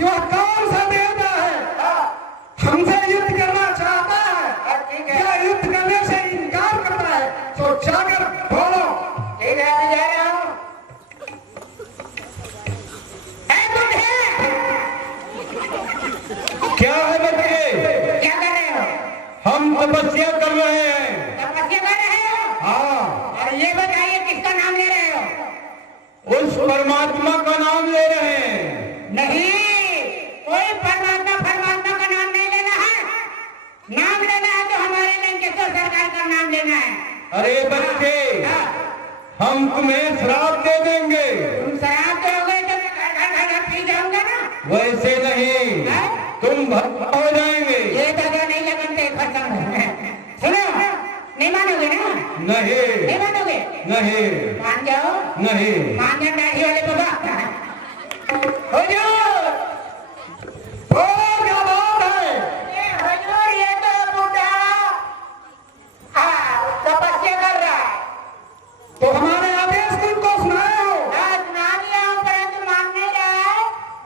यह कौन सा देवता है? हमसे युद्ध करना चाहता है या युद्ध करने से इनकार करता है? तो जाकर बोलो। ठीक है, अभी जा रहा हूँ। क्या है बच्चे? क्या कर रहे हो? हम तपस्या कर रहे हैं। तपस्या कर रहे हो? हाँ। और ये बताइए किसका नाम ले रहे हो? उस परमात्मा का नाम ले रहे हैं। नहीं, कोई परमात्मा का नाम नहीं लेना है। नाम लेना है तो हमारे लंकेश्वर सरकार का नाम लेना है। अरे बच्चे, हम तुम्हें श्राप दे देंगे। तुम शराब दोगे तो मैं घर पी जाऊंगा ना। वैसे नहीं, तुम भक्त हो जाएंगे। ये तो नहीं लगनते खत्म। सुनो, नहीं मानोगे ना? नहीं मानोगे? नहीं। मान जाओ। नहीं। मान जाओ दाढ़ी वाले बाबा। हुजूर, क्या बात है? हुजूर, ये तो बूढ़ा तपस्या कर रहा है। तो हमारे आदेश तुमको सुनाए हो? सुना दिया हूं, परंतु मान नहीं रहा है।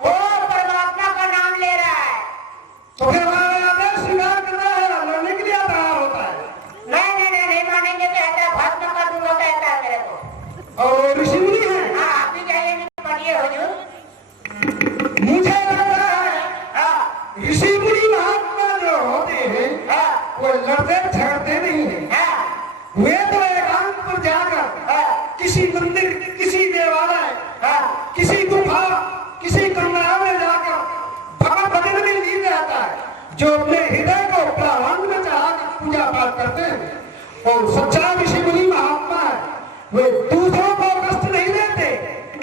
वो परमात्मा का नाम ले रहा है। तो फिर हमारा आदेश स्वीकार करना है, लड़ने के लिए तैयार होता है। नहीं मानेंगे तो ऐसा भस्म कर दूंगा, कहता है मेरे को। और ऋषि मुनि है? आप भी जाइए, नहीं पढ़िए हुजूर। मुझे लगता है ऋषि मुनि महात्मा जो होते हैं वो लड़ते झगड़ते नहीं है। वे तो एकांत पर जाकर किसी मंदिर, किसी देवालय, किसी गुफा, किसी कमरा में जाकर भगवत भजन में लीन रहता है। जो अपने हृदय को प्राणांग में चढ़ाकर पूजा पाठ करते हैं और सच्चा ऋषि मुनि महात्मा है। वे दूसरों को कष्ट नहीं देते,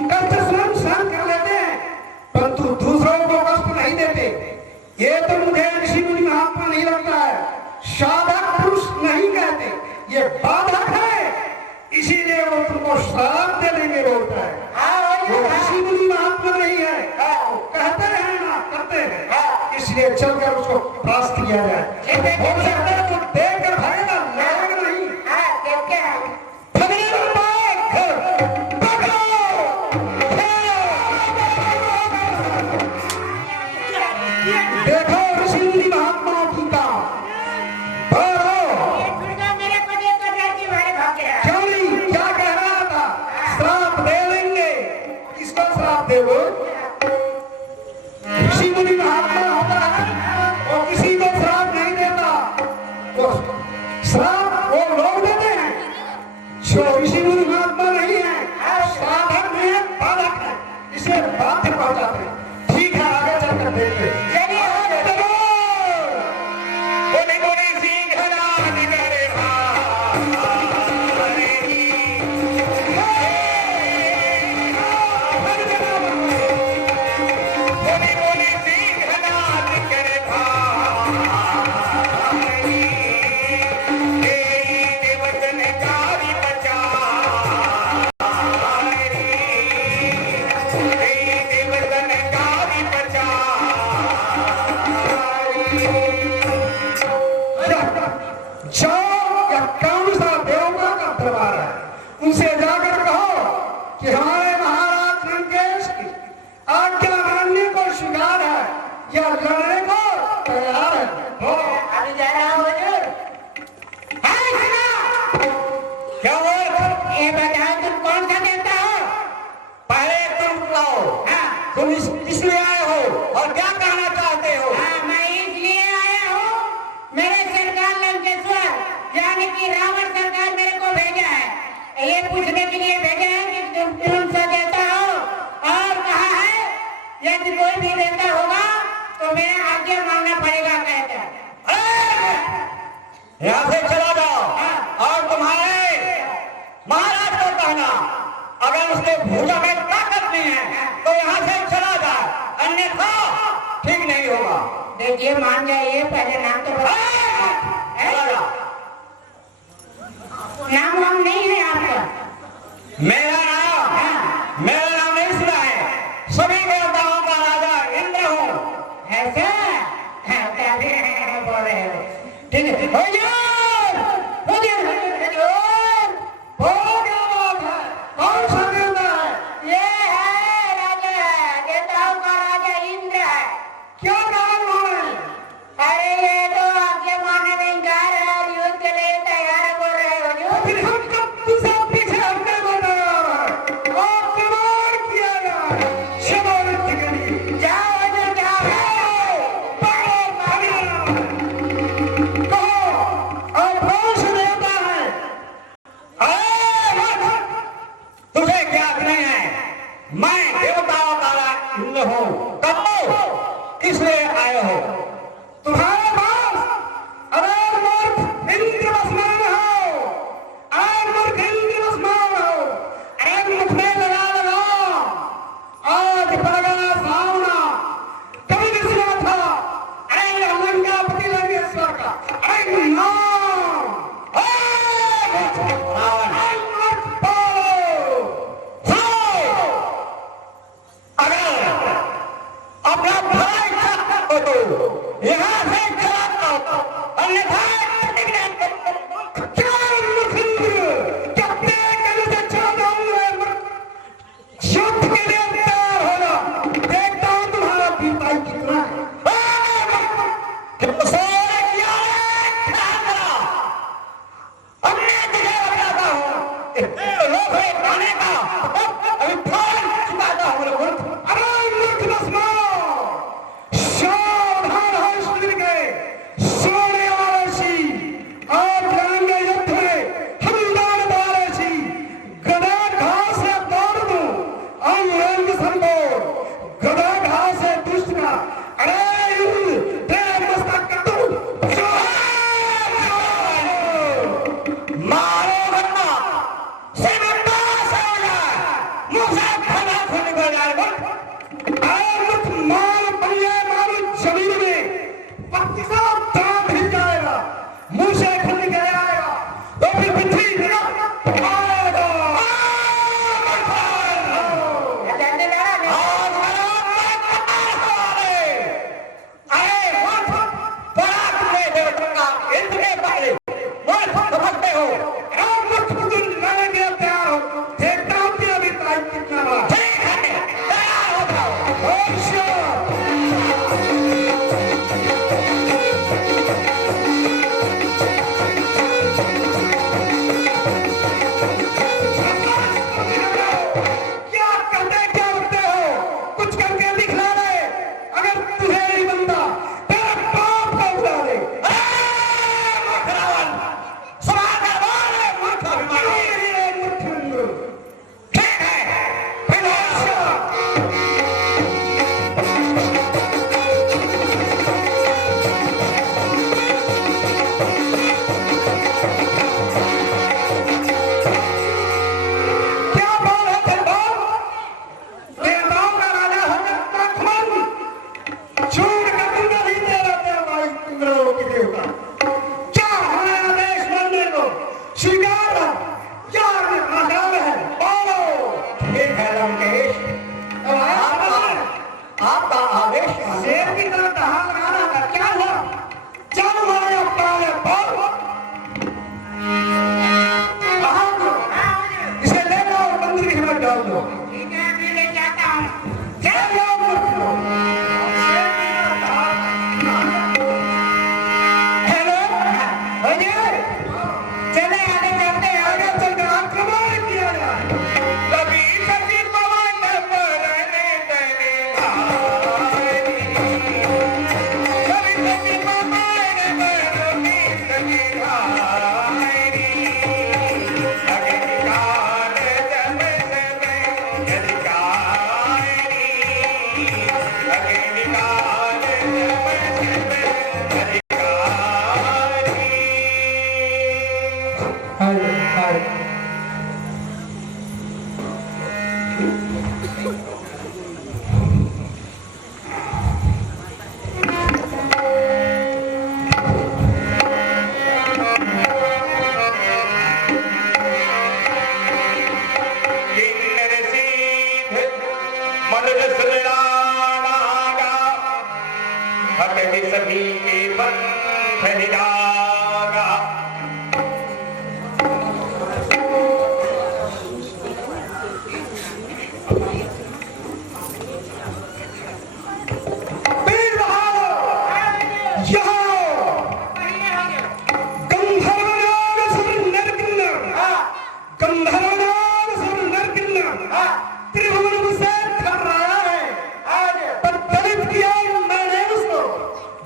कष्ट स्वयं सहन कर लेते हैं, परंतु दूसरों को कष्ट नहीं देते। ये तो मुझे ऋषि मुनि महात्मा नहीं लगता है। साधक पुरुष नहीं कहते, ये बाधक है। इसीलिए वो तुमको श्राप देने में बोलता है। वो ऋषि मुनि महात्मा नहीं है, वो कहते हैं ना करते हैं। इसलिए चलकर उसको परास्त किया जाए। हो सकता है तो देख कर भागेगा, लड़ेगा नहीं। देखो ऋषि मुनि महात्माओं की काम। मेरे को देखकर डर के मारे भाग गया। क्यों नहीं? क्या कह रहा था? श्राप दे देंगे। किसको श्राप देवो? ऋषि मुनि महात्मा होता है और किसी को श्राप नहीं देता। वो श्राप वो लोग देते हैं जो ऋषि मुनि महात्मा नहीं है, साधक नहीं है, बालक है। इसे बाध्य पहुंचाते हैं। ठीक है, आगे चलकर देखते हैं। उनसे जाकर कहो कि हमारे महाराज लंकेश की आज्ञा मानने को स्वीकार है या लड़ने को तैयार है। अभी जा रहा हूँ हुजूर। क्या हुआ? ये बताओ तुम कौन सा देवता हो? पहले तुम बताओ, तुम इसलिए आए हो और क्या कहना चाहते हो? मैं इसलिए आया हूँ, मेरे सरकार लंकेश्वर यानी कि रावण सरकार मेरे को भेजा है। ये पूछने के लिए भेजा है कि तुम कौन सा देवता हो, और कहा है यदि कोई भी देवता होगा तो मैं आज्ञा मानना पड़ेगा, कहता है। यहाँ से चला जाओ और तुम्हारे महाराज को कहना अगर उसके भुजा में ताकत नहीं है तो यहाँ से चला जाए, अन्यथा ठीक नहीं होगा। देखिए मान जाइए, पहले नाम तो नाम वाम नहीं है आपका? मेरा नाम नहीं सुना है। सभी देवताओं का राजा इंद्र हूँ। ऐसा बोल रहे हो? ठीक है। हुजूर, हुजूर, हुजूर, कौन सा देवता है? ये है राजा, देवताओं का राजा इंद्र है। किस लिए आए हो? तुम्हारे पास अरे मूर्ख इंद्र बसमान हो, अरे मूर्ख इंद्र बसमान हो, अरे मुख में लगा आज पड़ेगा सावना, कभी भी सुना था अरे लंकापति लंकेश्वर का अरे नाम अगर अपना भला इच्छा हो तो यहाँ से चला जाओ, अन्यथा क्या मुखिंद्र कहते कहने से चला जाऊंगा, शुद्ध के लिए तैयार होना, देखता हूं तुम्हारा पीता कितना है।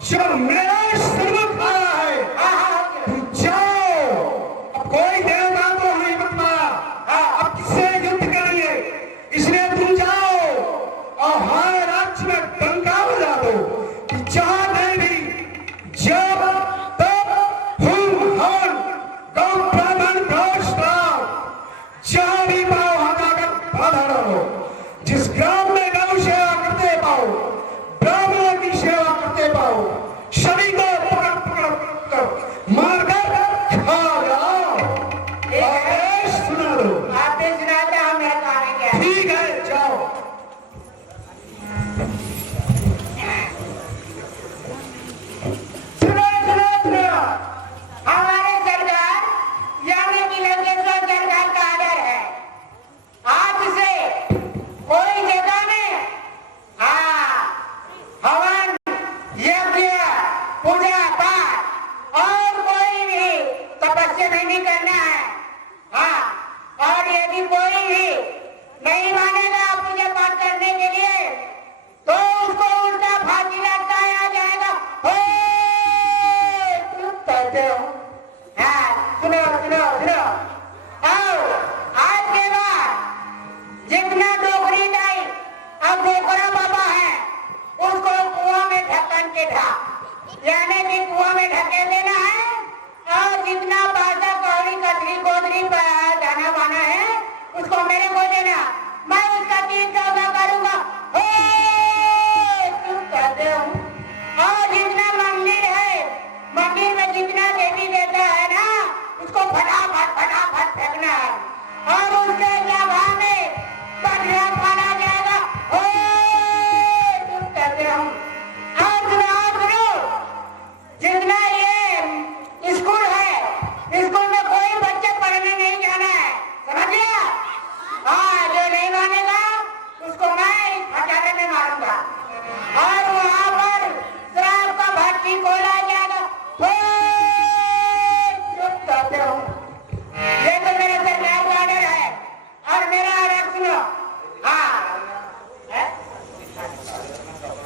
जब मेरा सर्व खाया है के ढाक, यानी कि कुआं में ढकेल देना है और जितना बाजा कौड़ी कतरी गोदरी दाना बाना है उसको मेरे को देना, मैं उसका 3 चौका करूंगा, तुम कहते हो। और जितना मंदिर है, मंदिर में जितना देवी देता है ना उसको फटाफट फेंकना है और उसके जगह में बढ़िया माना जाएगा, तुम कहते हो। और सुनो, जितना ये स्कूल है, स्कूल में कोई बच्चे पढ़ने नहीं जाना है, समझ गया? हाँ, जो नहीं मानेगा उसको मैं हजारे में मारूंगा और वहाँ पर शराब का भट्टी खोला जाएगा, चुप कहते हो। ये तो मेरा सरकार का ऑर्डर है और मेरा ऑर्डर सुनो। हाँ,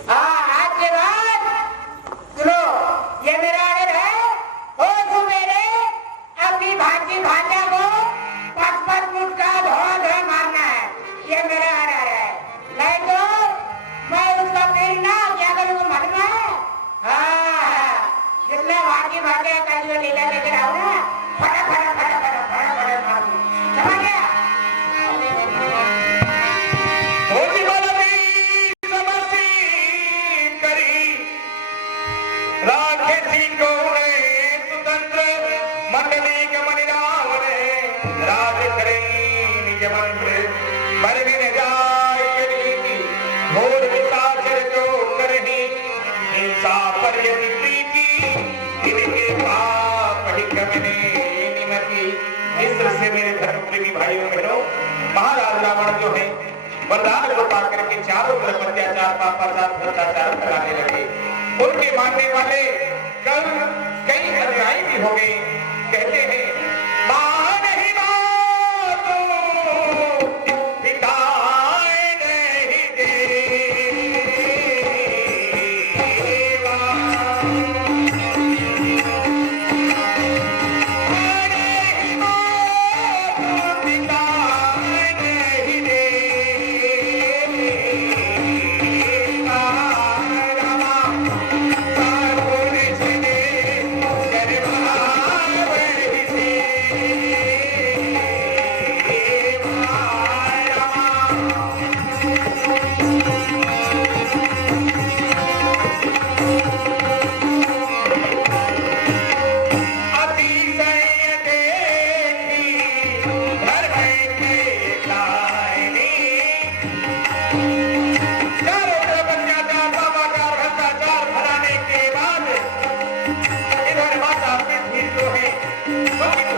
आज के बाद सुनो, ये मेरा ऑर्डर है, हो सुबेरे अपनी भांजा को 5-5 फुट का धो मारना है, ये मेरा ऑर्डर है। नहीं तो मैं उसका फिर ना क्या करूँगा मालूम है? हाँ, जितना भागे कल जो लीला लेकर आओ ना, फटाफट मारूँ, समझ गया? होती बलवी समस्ती करी राखे थी गौरे सुतंत्र मंडली गमन रावणे राज करे निज मंत्र बलविन जाय करी घोर विसाचर जो करही हिंसा पर यदि प्रीति इनके पाप हिकमने निमति। इस तरह से मेरे धर्म प्रेमी भाइयों बहनों, महाराज रावण जो है वरदान को पाकर के चारों तरफ अत्याचार पापाचार भ्रष्टाचार फैलाने लगे। उनके मानने वाले कल कई अनुयायी भी हो गए। कहते हैं मान ही बातों दिखाए नहीं देवा, मान ही बातों दिखाए नहीं देवा, रामा सारे से Okay.